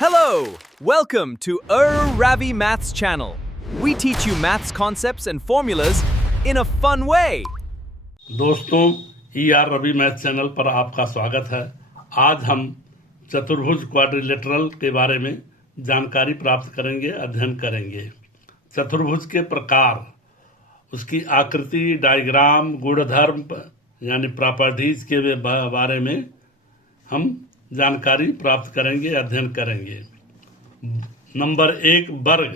Hello! Welcome to Ravi Maths channel. We teach you maths concepts and formulas in a fun way. दोस्तों Ravi math channel पर आपका स्वागत है। आज हम चतुर्भुज क्वाड्रिलेटरल के बारे में जानकारी प्राप्त करेंगे, अध्ययन करेंगे। चतुर्भुज के प्रकार, उसकी आकृति, डायग्राम, गुणधर्म यानी प्रॉपर्टीज के बारे में हम जानकारी प्राप्त करेंगे, अध्ययन करेंगे। नंबर 1, वर्ग।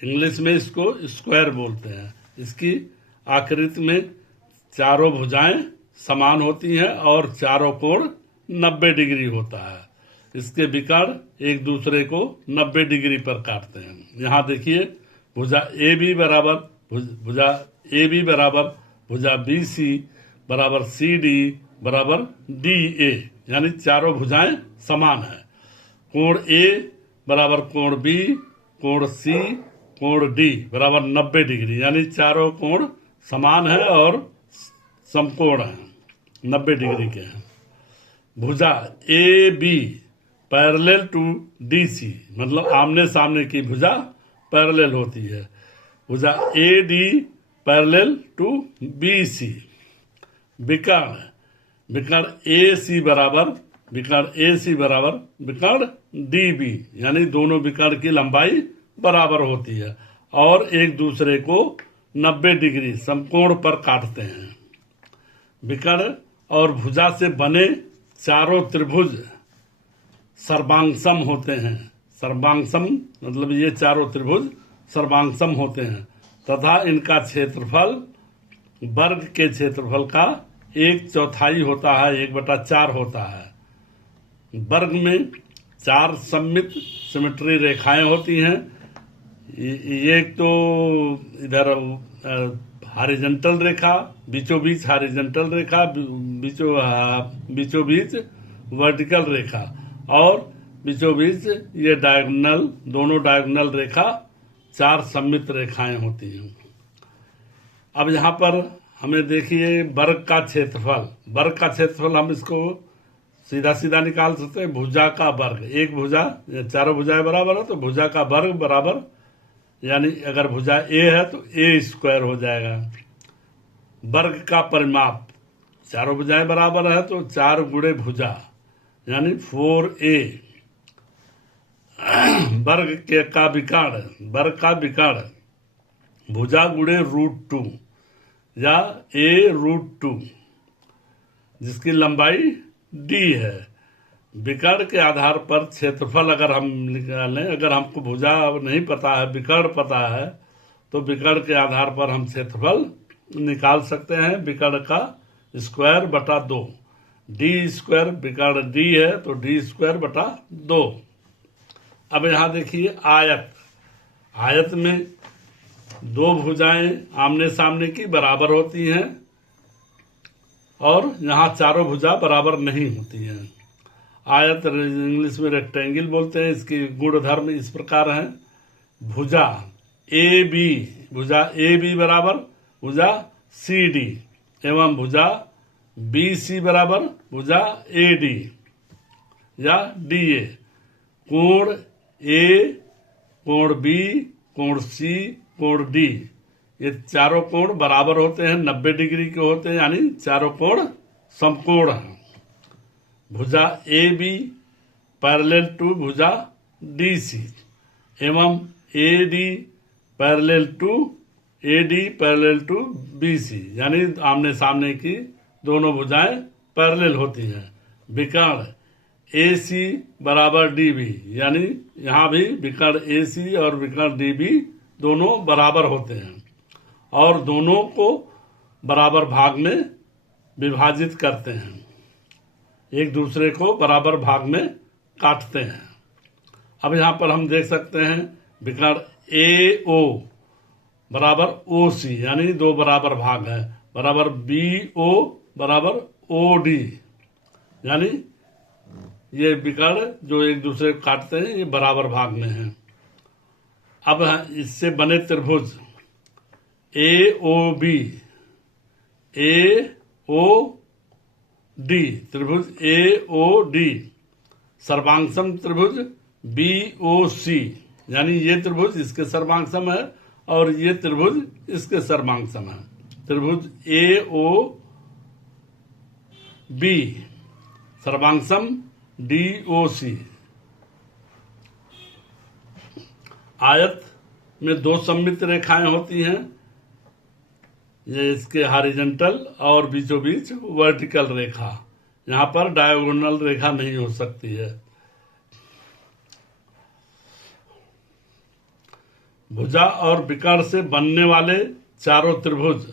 इंग्लिश में इसको स्क्वायर बोलते हैं। इसकी आकृति में चारों भुजाएं समान होती हैं और चारों कोण 90 डिग्री होता है। इसके विकर्ण एक दूसरे को 90 डिग्री पर काटते हैं। यहाँ देखिए, भुजा ए बी बराबर भुजा बी सी बराबर सी डी बराबर डी ए, यानी चारों भुजाएं समान है। कोण ए बराबर कोण बी, कोण सी, कोण डी बराबर 90 डिग्री, यानी चारों कोण समान है और समकोण है, 90 डिग्री के हैं। भुजा A B parallel to D C, मतलब आमने सामने की भुजा पैरेलल होती है। भुजा A D parallel to B C. विकर्ण ए सी बराबर विकर्ण डी बी, यानी दोनों विकर्ण की लंबाई बराबर होती है और एक दूसरे को 90 डिग्री समकोण पर काटते हैं। विकर्ण और भुजा से बने चारों त्रिभुज सर्वांगसम होते हैं। सर्वांगसम मतलब ये चारों त्रिभुज सर्वांगसम होते हैं तथा इनका क्षेत्रफल वर्ग के क्षेत्रफल का 1/4 होता है, 1/4 होता है। वर्ग में 4 सममित सिमेट्री रेखाएं होती हैं। ये तो इधर हॉरिजॉन्टल रेखा, बीचों बीच हॉरिजॉन्टल रेखा, बीचों बीच वर्टिकल रेखा और बीचों बीच ये डायगोनल, दोनों डायगोनल रेखा 4 सममित रेखाएं होती हैं। अब यहाँ पर हमें देखिए वर्ग का क्षेत्रफल हम इसको सीधा सीधा निकाल सकते हैं। भुजा का वर्ग, एक भुजा, चारों भुजाएं बराबर है तो भुजा का वर्ग बराबर, यानी अगर भुजा ए है तो ए स्क्वायर हो जाएगा। वर्ग का परिमाप, चारों भुजाएं बराबर है तो 4 गुणे भुजा, यानी 4a। वर्ग का विकर्ण भुजा गुणे √2 या a√2, जिसकी लंबाई d है। विकर्ण के आधार पर क्षेत्रफल अगर हम निकालें, अगर हमको भुजा नहीं पता है, विकर्ण पता है, तो विकर्ण के आधार पर हम क्षेत्रफल निकाल सकते हैं। विकर्ण का स्क्वायर बटा 2, डी स्क्वायर, विकर्ण d है तो d स्क्वायर बटा 2। अब यहाँ देखिए आयत में 2 भुजाएं आमने सामने की बराबर होती हैं और यहाँ चारों भुजा बराबर नहीं होती हैं। आयत इंग्लिश में रेक्टेंगल बोलते हैं। इसकी गुणधर्म इस प्रकार है। भुजा ए बी बराबर भुजा सी डी एवं भुजा बी सी बराबर भुजा ए डी या डी ए। कोण ए, कोण बी, कोण सी, कोण डी, ये चारों कोण बराबर होते हैं, 90 डिग्री के होते हैं, यानी चारों कोण समकोण हैं। भुजा ए बी पैरेलल टू भुजा डी सी एवं A D parallel to B C, यानी आमने सामने की दोनों भुजाएं पैरेलल होती हैं। विकर्ण ए सी बराबर डी बी, यानी यहाँ भी विकर्ण ए सी और विकर्ण डी बी दोनों बराबर होते हैं और दोनों को बराबर भाग में विभाजित करते हैं, एक दूसरे को बराबर भाग में काटते हैं। अब यहाँ पर हम देख सकते हैं विकर्ण ए ओ बराबर ओ सी, यानी 2 बराबर भाग है, बराबर बी ओ बराबर ओ डी, यानी ये विकर्ण जो एक दूसरे को काटते हैं ये बराबर भाग में हैं। अब इससे बने त्रिभुज ए ओ डी, त्रिभुज ए ओ डी सर्वांगसम त्रिभुज BOC, यानी ये त्रिभुज इसके सर्वांग है और ये त्रिभुज इसके सर्वांग है। त्रिभुज AOB सर्वांग DOC। आयत में दो सममित रेखाएं होती हैं, ये इसके हॉरिजॉन्टल और बीचों बीच वर्टिकल रेखा। यहां पर डायगोनल रेखा नहीं हो सकती है। भुजा और विकर्ण से बनने वाले चारों त्रिभुज,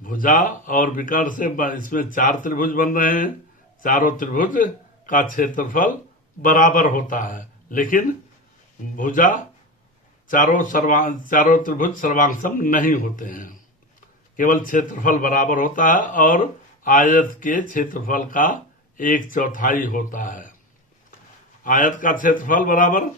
भुजा और विकर्ण से इसमें चार त्रिभुज बन रहे हैं। चारों त्रिभुज का क्षेत्रफल बराबर होता है, लेकिन भुजा चारों त्रिभुज सर्वांग नहीं होते हैं। केवल क्षेत्रफल बराबर होता है और आयत के क्षेत्रफल का 1/4 होता है। आयत का क्षेत्रफल बराबर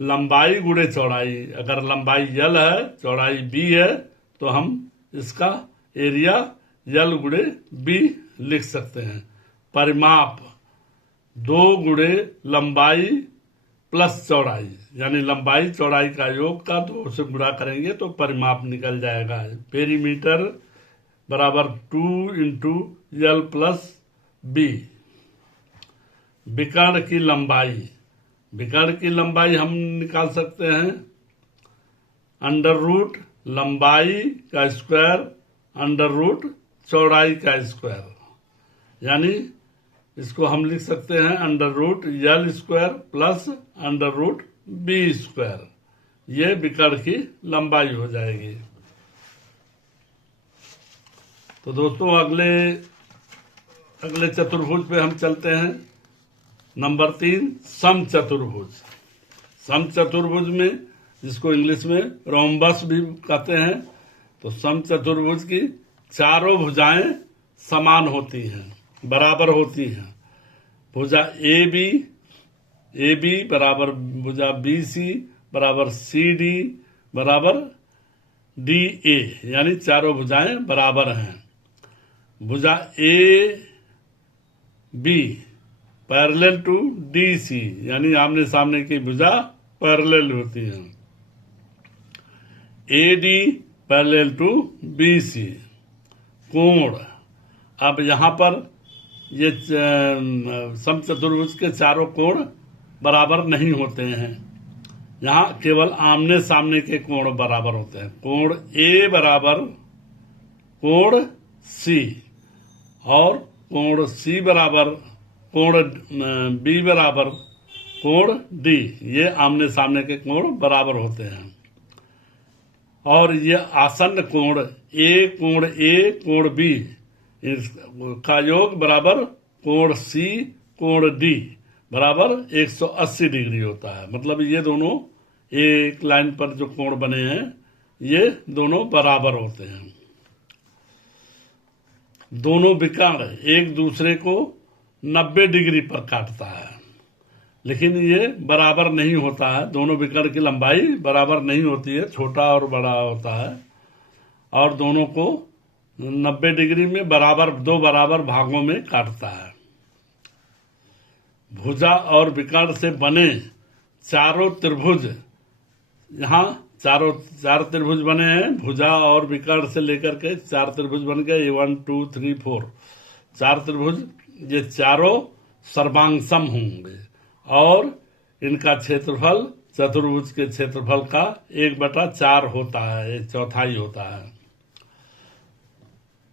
लंबाई गुणे चौड़ाई। अगर लंबाई L है, चौड़ाई B है, तो हम इसका एरिया L गुणे B लिख सकते हैं। परिमाप 2 गुणे लंबाई प्लस चौड़ाई, यानी लंबाई चौड़ाई का योग का 2 से गुणा करेंगे तो परिमाप निकल जाएगा। पेरीमीटर बराबर 2 इंटू L प्लस B। विकर्ण की लंबाई, विकर्ण की लंबाई हम निकाल सकते हैं अंडर रूट लंबाई का स्क्वायर अंडर रूट चौड़ाई का स्क्वायर, यानी इसको हम लिख सकते हैं under root L square plus under root B square. ये विकर्ण की लंबाई हो जाएगी। तो दोस्तों अगले चतुर्भुज पे हम चलते हैं। नंबर 3, समचतुर्भुज। समचतुर्भुज में, जिसको इंग्लिश में रोम्बस भी कहते हैं, तो समचतुर्भुज की चारों भुजाएं समान होती हैं, बराबर होती हैं। भुजा AB बराबर भुजा BC बराबर CD बराबर DA, यानी चारों भुजाएं बराबर हैं। भुजा AB पैरेलल टू DC, यानी आमने सामने की भुजा पैरेलल होती है। AD parallel to BC। कोण, अब यहां पर ये समचतुर्भुज के चारों कोण बराबर नहीं होते हैं। यहाँ केवल आमने सामने के कोण बराबर होते हैं। कोण A बराबर कोण C और कोण C बराबर कोण B बराबर कोण D, ये आमने सामने के कोण बराबर होते हैं। और ये आसन्न कोण A कोण B का योग बराबर कोण C कोण D बराबर 180 डिग्री होता है। मतलब ये दोनों एक लाइन पर जो कोण बने हैं, ये दोनों बराबर होते हैं। दोनों विकर्ण एक दूसरे को 90 डिग्री पर काटता है, लेकिन ये बराबर नहीं होता है। दोनों विकर्ण की लंबाई बराबर नहीं होती है, छोटा और बड़ा होता है, और दोनों को 90 डिग्री में दो बराबर भागों में काटता है। भुजा और विकर्ण से बने चारों त्रिभुज, यहाँ चार त्रिभुज बने हैं। भुजा और विकर्ण से लेकर के 4 त्रिभुज बन गए, 1 2 3 4 4 त्रिभुज। ये चारों सर्वांगसम होंगे और इनका क्षेत्रफल चतुर्भुज के क्षेत्रफल का 1/4 होता है, 1/4 होता है।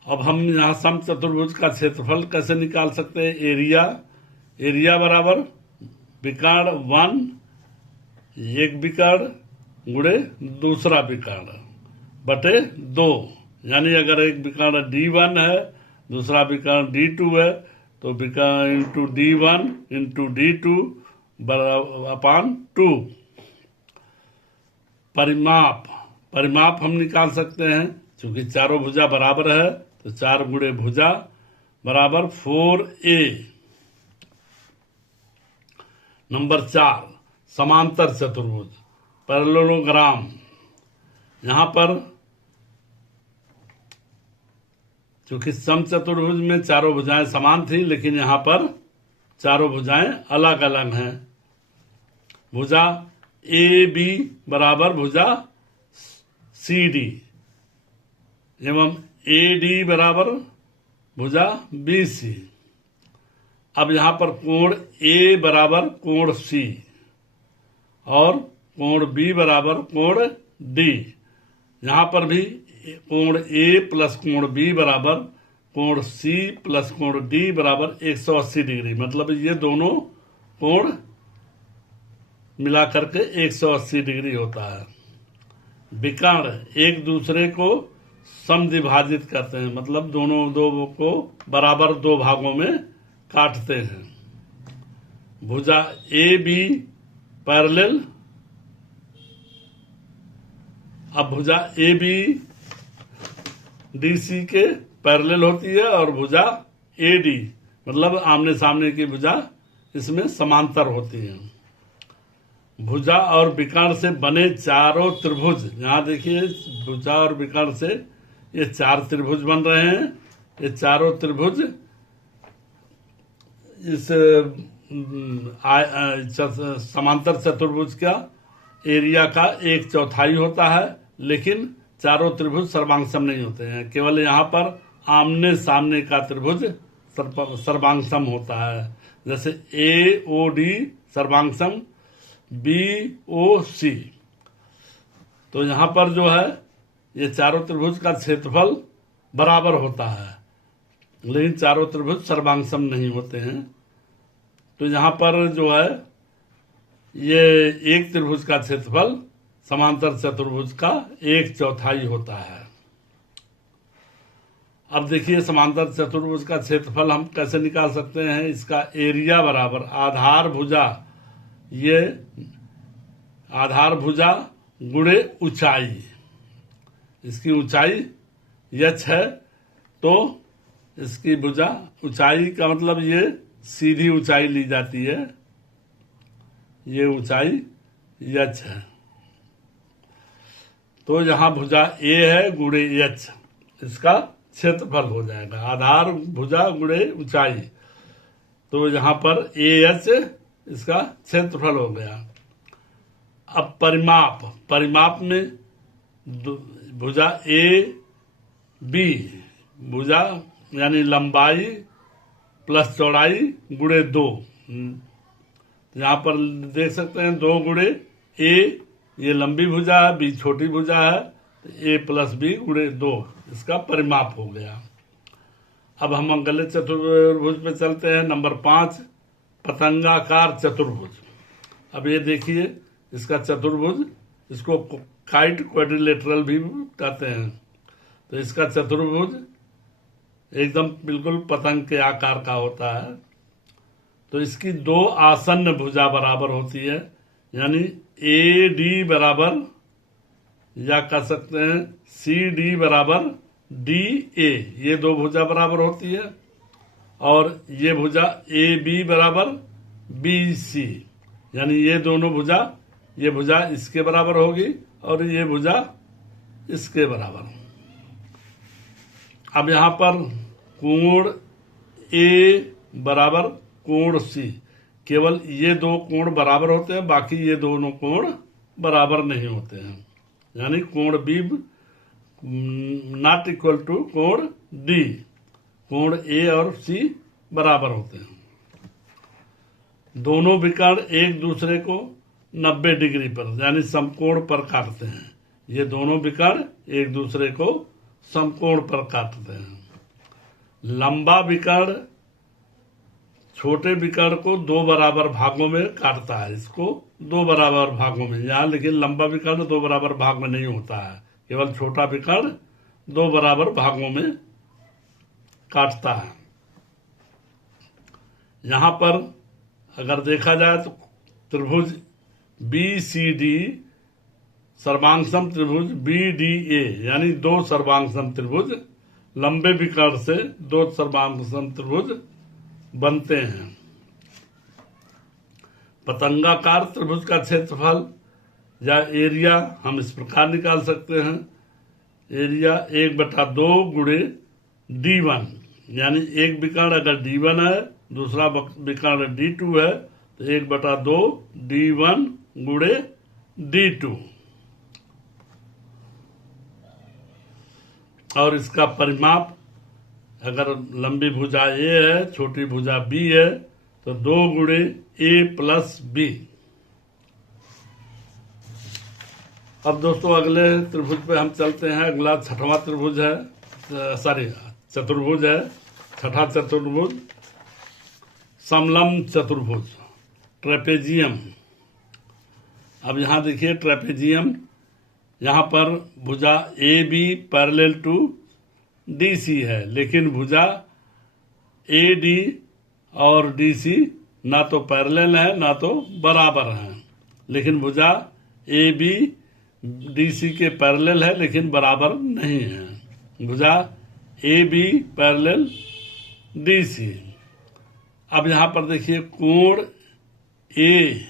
अब हम यहाँ सम चतुर्भुज का क्षेत्रफल कैसे निकाल सकते हैं? एरिया बराबर विकर्ण 1, एक विकर्ण गुणे दूसरा विकर्ण बटे 2, यानी अगर एक विकर्ण D1 है, दूसरा विकर्ण D2 है, तो विकर्ण इंटू D1 इंटू D2 अपान 2। परिमाप हम निकाल सकते हैं, क्योंकि चारों भुजा बराबर है, तो 4 गुणे भुजा बराबर 4A। नंबर 4, समांतर चतुर्भुज पैरेललोग्राम। यहां पर क्योंकि सम चतुर्भुज में चारों भुजाएं समान थी, लेकिन यहां पर चारों भुजाएं अलग अलग हैं। भुजा ए बी बराबर भुजा सी डी एवं ए डी बराबर भुजा बी सी। अब यहां पर कोण ए बराबर कोण सी और कोण बी बराबर कोण डी। यहां पर भी कोण ए प्लस कोण बी बराबर कोण सी प्लस कोण डी बराबर 180 डिग्री, मतलब ये दोनों कोण मिलाकर के 180 डिग्री होता है। विकर्ण एक दूसरे को समद्विभाजित करते हैं, मतलब दोनों दो को बराबर दो भागों में काटते हैं। भुजा ए बी पैरेलल, अब भुजा ए बी डी सी के पैरेलल होती है और भुजा ए डी मतलब आमने सामने की भुजा इसमें समांतर होती है। भुजा और विकर्ण से बने चारों त्रिभुज, यहाँ देखिए भुजा और विकर्ण से ये चार त्रिभुज बन रहे हैं। ये चारों त्रिभुज इस समांतर चतुर्भुज का एरिया का 1/4 होता है, लेकिन चारों त्रिभुज सर्वांगसम नहीं होते हैं। केवल यहाँ पर आमने सामने का त्रिभुज सर्वांगसम होता है, जैसे ए ओ डी सर्वांगसम बी ओ सी। तो यहाँ पर जो है ये चारों त्रिभुज का क्षेत्रफल बराबर होता है, लेकिन चारों त्रिभुज सर्वांगसम नहीं होते हैं। तो यहाँ पर जो है ये एक त्रिभुज का क्षेत्रफल समांतर चतुर्भुज का 1/4 होता है। अब देखिए समांतर चतुर्भुज का क्षेत्रफल हम कैसे निकाल सकते हैं। इसका एरिया बराबर आधार भुजा, ये आधार भुजा गुणे ऊंचाई, इसकी ऊंचाई यच है तो इसकी भुजा ऊंचाई का मतलब ये सीधी ऊंचाई ली जाती है, ये ऊंचाई यच है। तो यहां भुजा ए है गुणे यच, इसका क्षेत्रफल हो जाएगा आधार भुजा गुणे ऊंचाई। तो यहां पर ए एच इसका क्षेत्रफल हो गया। अब परिमाप में भुजा ए बी, भुजा यानी लंबाई प्लस चौड़ाई गुणे 2। यहाँ पर देख सकते हैं 2 गुणे ए, ये लंबी भुजा है, बी छोटी भुजा है, तो ए प्लस बी गुणे 2 इसका परिमाप हो गया। अब हम अगले चतुर्भुज पे चलते हैं। नंबर 5 पतंगाकार चतुर्भुज। अब ये देखिए इसका चतुर्भुज, इसको काइट क्वाड्रिलेटरल भी कहते हैं। तो इसका चतुर्भुज एकदम बिल्कुल पतंग के आकार का होता है। तो इसकी 2 आसन्न भुजा बराबर होती है, यानी ए डी बराबर, या कह सकते हैं सी डी बराबर डी ए, ये 2 भुजा बराबर होती है। और ये भुजा ए बी बराबर बी सी, यानी ये दोनों भुजा, ये भुजा इसके बराबर होगी और ये भुजा इसके बराबर। अब यहाँ पर कोण ए बराबर कोण सी, केवल ये 2 कोण बराबर होते हैं, बाकी ये दोनों कोण बराबर नहीं होते हैं, यानी कोण बी नॉट इक्वल टू कोण डी। कोण ए और सी बराबर होते हैं। दोनों विकर्ण एक दूसरे को 90 डिग्री पर यानी समकोण पर काटते हैं। ये दोनों विकर्ण एक दूसरे को समकोण पर काटते हैं। लंबा विकर्ण छोटे विकर्ण को 2 बराबर भागों में काटता है, इसको 2 बराबर भागों में, यहाँ लेकिन लंबा विकर्ण 2 बराबर भाग में नहीं होता है, केवल छोटा विकर्ण 2 बराबर भागों में काटता है। यहाँ पर अगर देखा जाए तो त्रिभुज बी सी डी सर्वांगसम त्रिभुज बी डी ए, यानी 2 सर्वांगसम त्रिभुज लंबे विकर्ण से 2 सर्वांगसम त्रिभुज बनते हैं। पतंगाकार त्रिभुज का क्षेत्रफल या एरिया हम इस प्रकार निकाल सकते हैं। एरिया 1/2 गुणे D1, यानी एक विकर्ण अगर D1 है, दूसरा विकर्ण D2 है, तो 1/2 D1 गुणे D2 और इसका परिमाप अगर लंबी भुजा ए है, छोटी भुजा बी है, तो 2 गुणे ए प्लस बी। अब दोस्तों अगले त्रिभुज पे हम चलते हैं। अगला छठवां त्रिभुज है, चतुर्भुज है, छठा चतुर्भुज समलंब चतुर्भुज, ट्रेपेजियम। अब यहाँ देखिए ट्रेपेजियम, यहाँ पर भुजा A B parallel to D C है, लेकिन भुजा ए डी और डी सी ना तो पैरेलल है ना तो बराबर है। लेकिन भुजा ए बी डी सी के पैरेलल है लेकिन बराबर नहीं है। भुजा A B parallel D C. अब यहां पर देखिए कोण ए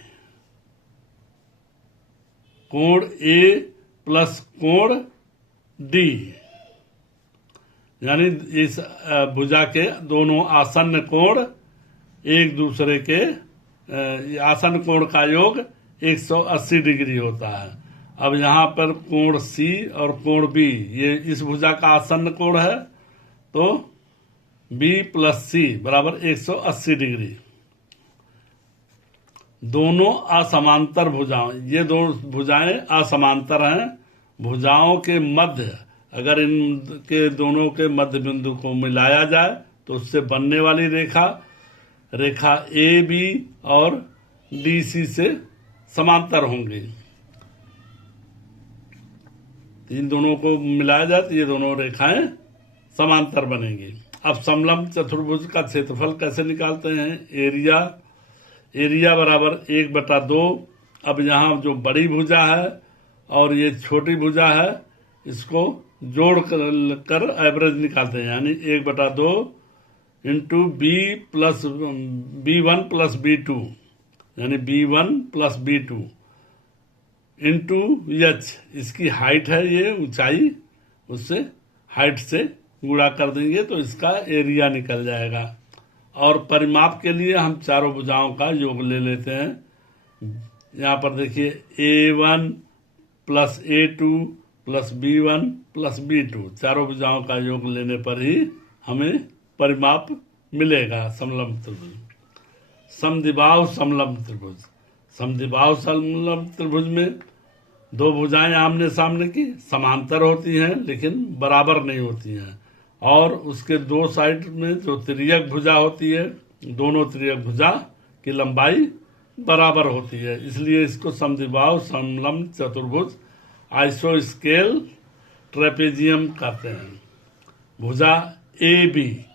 प्लस कोण डी, यानी इस भुजा के दोनों आसन्न कोण एक दूसरे के आसन्न कोण का योग 180 डिग्री होता है। अब यहाँ पर कोण सी और कोण बी, ये इस भुजा का आसन्न कोण है, तो बी प्लस सी बराबर 180 डिग्री। दोनों असमांतर भुजाओं, ये दो भुजाएं असमांतर हैं। भुजाओं के मध्य, अगर इन के दोनों के मध्य बिंदु को मिलाया जाए तो उससे बनने वाली रेखा ए बी और डी सी से समांतर होंगी। इन दोनों को मिलाया जाए तो ये दोनों रेखाएं समांतर बनेंगी। अब समलंब चतुर्भुज का क्षेत्रफल कैसे निकालते हैं? एरिया बराबर 1/2। अब यहाँ जो बड़ी भुजा है और ये छोटी भुजा है, इसको जोड़ कर एवरेज निकालते हैं, यानी 1/2 इंटू B1 प्लस B2, यानी B1 plus B2 into H, इसकी हाइट है, ये ऊंचाई, उससे हाइट से गुणा कर देंगे तो इसका एरिया निकल जाएगा। और परिमाप के लिए हम चारों भुजाओं का योग ले लेते हैं। यहाँ पर देखिए A1 plus A2 plus B1 plus B2, चारों भुजाओं का योग लेने पर ही हमें परिमाप मिलेगा समलंब त्रिभुज। समद्विबाहु समलंब त्रिभुज। समद्विबाहु समलंब त्रिभुज में दो भुजाएं आमने सामने की समांतर होती हैं लेकिन बराबर नहीं होती हैं, और उसके दो साइड में जो तिर्यक भुजा होती है, दोनों तिर्यक भुजा की लंबाई बराबर होती है, इसलिए इसको समद्विबाहु समलंब चतुर्भुज आइसोस्केल ट्रेपेजियम कहते हैं। भुजा ए बी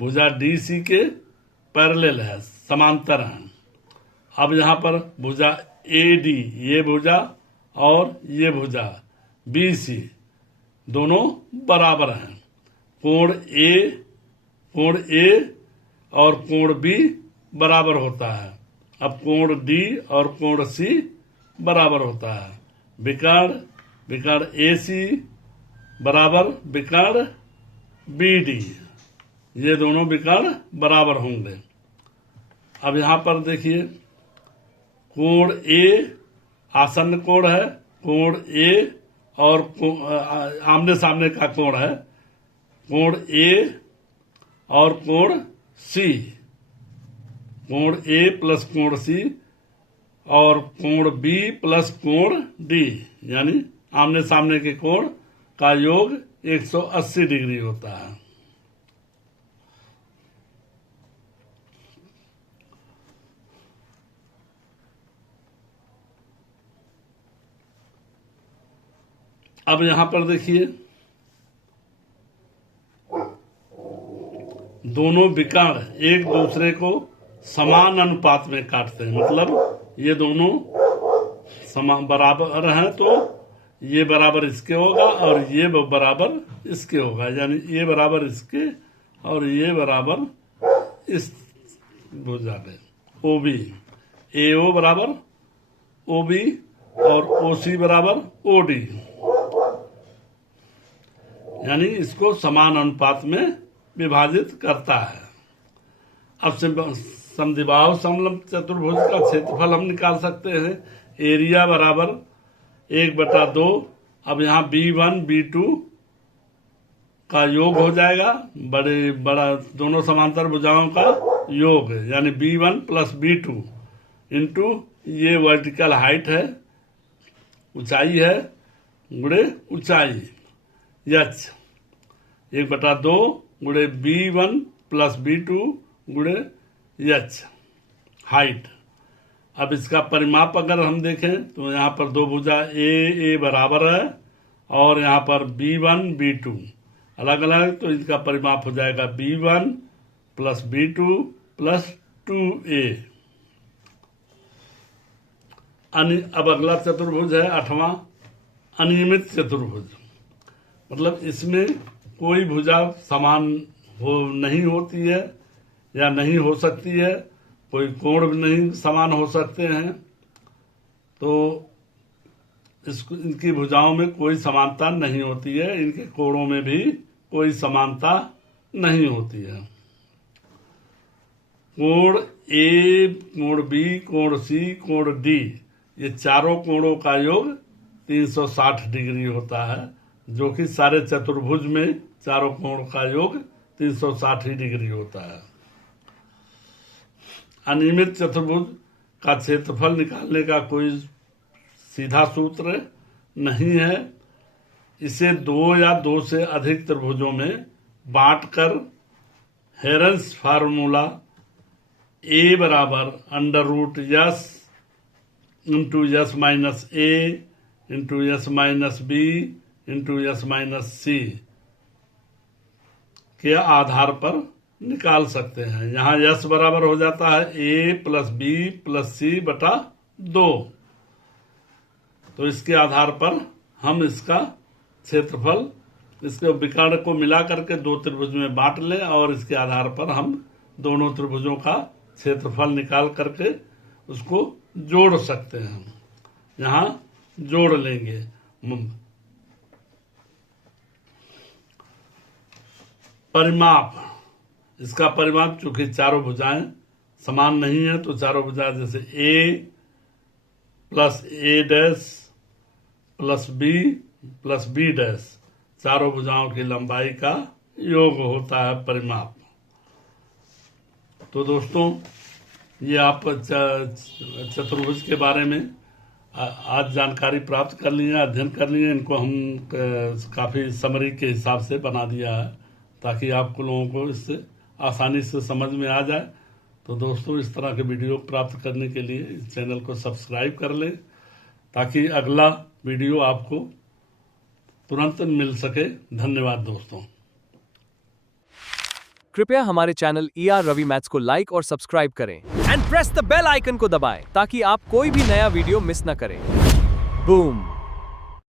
भुजा डी सी के पैरेलल है, समांतर है। अब यहाँ पर भुजा ए डी, ये भुजा और ये भुजा बी सी दोनों बराबर हैं। कोण ए और कोण बी बराबर होता है। अब कोण डी और कोण सी बराबर होता है। विकर्ण ए सी बराबर विकर्ण बी डी, ये दोनों विकर्ण बराबर होंगे। अब यहाँ पर देखिए कोण ए आसन्न कोण है, कोण ए और आमने सामने का कोण है, कोण ए और कोण सी, कोण ए प्लस कोण सी और कोण बी प्लस कोण डी, यानी आमने सामने के कोण का योग 180 डिग्री होता है। अब यहां पर देखिए दोनों विकर्ण एक दूसरे को समान अनुपात में काटते हैं, मतलब ये दोनों समान बराबर हैं तो ये बराबर इसके होगा और ये बराबर इसके होगा, यानी ये बराबर इसके और ये बराबर इस भुजा के। ओबी AO बराबर OB और OC बराबर OD, यानी इसको समान अनुपात में विभाजित करता है। अब समद्विबाहु समलंब चतुर्भुज का क्षेत्रफल हम निकाल सकते हैं। एरिया बराबर 1/2। अब यहाँ B1 B2 का योग हो जाएगा, बड़ा दोनों समांतर भुजाओं का योग, यानी B1 प्लस B2 इंटू ये वर्टिकल हाइट है, ऊंचाई है, गुणे ऊंचाई h 1/2 गुणे B1 प्लस B2 गुणे h हाइट। अब इसका परिमाप अगर हम देखें तो यहाँ पर दो भुजा ए बराबर है और यहाँ पर B1 B2 अलग अलग, तो इसका परिमाप हो जाएगा B1 plus B2 plus 2a। अब अगला चतुर्भुज है 8वां, अनियमित चतुर्भुज। मतलब इसमें कोई भुजा समान नहीं होती है या नहीं हो सकती है, कोई कोण भी नहीं समान हो सकते हैं, तो इनकी भुजाओं में कोई समानता नहीं होती है, इनके कोणों में भी कोई समानता नहीं होती है। कोण ए, कोण बी, कोण सी, कोण डी, ये चारों कोणों का योग 360 डिग्री होता है, जो कि सारे चतुर्भुज में चारों कोण का योग 360 डिग्री होता है। अनियमित चतुर्भुज का क्षेत्रफल निकालने का कोई सीधा सूत्र नहीं है। इसे 2 या 2 से अधिक त्रिभुजों में बांटकर हेरन्स फार्मूला a बराबर √s into s minus a into s minus b into s minus c के आधार पर निकाल सकते हैं। यहाँ s बराबर हो जाता है a plus b plus c बटा 2। तो इसके आधार पर हम इसका क्षेत्रफल, इसके विकर्ण को मिला करके 2 त्रिभुज में बांट लें और इसके आधार पर हम दोनों त्रिभुजों का क्षेत्रफल निकाल करके उसको जोड़ सकते हैं। यहाँ जोड़ लेंगे। परिमाप, इसका परिमाप चूंकि चारों भुजाएं समान नहीं है, तो चारों भुजाएं जैसे a plus a dash plus b plus b dash, चारों भुजाओं की लंबाई का योग होता है परिमाप। तो दोस्तों, ये आप चतुर्भुज के बारे में आज जानकारी प्राप्त कर ली है, अध्ययन कर लिए। इनको हम काफ़ी समरी के हिसाब से बना दिया है ताकि आपको लोगों को इससे आसानी से समझ में आ जाए। तो दोस्तों, इस तरह के वीडियो प्राप्त करने के लिए इस चैनल को सब्सक्राइब कर लें ताकि अगला वीडियो आपको तुरंत मिल सके। धन्यवाद दोस्तों। कृपया हमारे चैनल ER रवि मैथ्स को लाइक और सब्सक्राइब करें and press the bell icon को दबाएं ताकि आप कोई भी नया वीडियो मिस न करें। बूम।